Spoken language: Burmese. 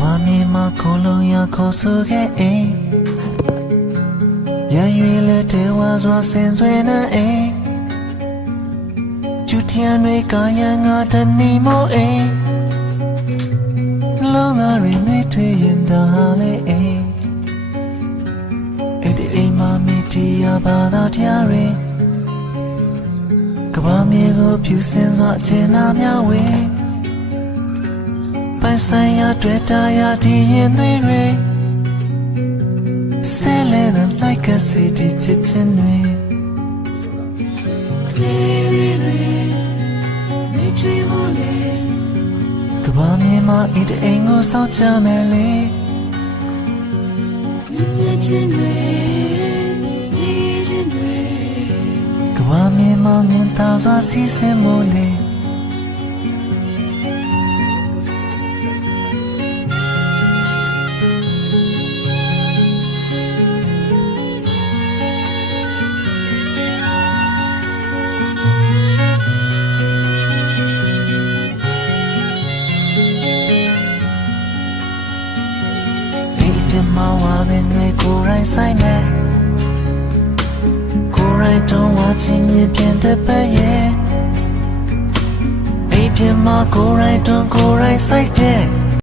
ဘာမြေမှာခေါ်လုံးရခေါ်ဆိုခဲ့အိမ်ရန်ရွေလက်တဲဝါစွာဆင်ဆွေနေအိမ်ကျူထျံတွေကရန်ငါတနေမို့အိမ်လုံးငါရီမေထွေရင်ဒါလေအိမ်အဲ့ဒီအိမ်မှာမိတီးရပါသာတရားရင်းကဘာမြေကိုဖြူစင်စွာအကျဉ်းနာများဝေးပိုင် ဆိုင်ရာတွေ့တာရာဒီရင်သွေးတွေဆဲလဲတဲ့ like a city ချစ်ချင်းတွေကလေးလေးတွေနေချီဖို့လေကဘာမြေမှာအစ်အိမ်ကိုစောင့်ကြမယ်လေမြစ်ချင်းတွေဒီချင်းတွေကဘာမြေမှာမြင်သာစွာစီးဆင်းမို့လေ ပြမဝါမင်းတွေကိုယ်တိုင်ဆိုင်မယ်ကိုယ်တိုင်တော့ဝါချင်းမြင်ပြန်တဲ့ပဲရဲ့အိပ်ပြမကိုယ်တိုင်တော့ကိုယ်တိုင်ဆိုင်တဲ့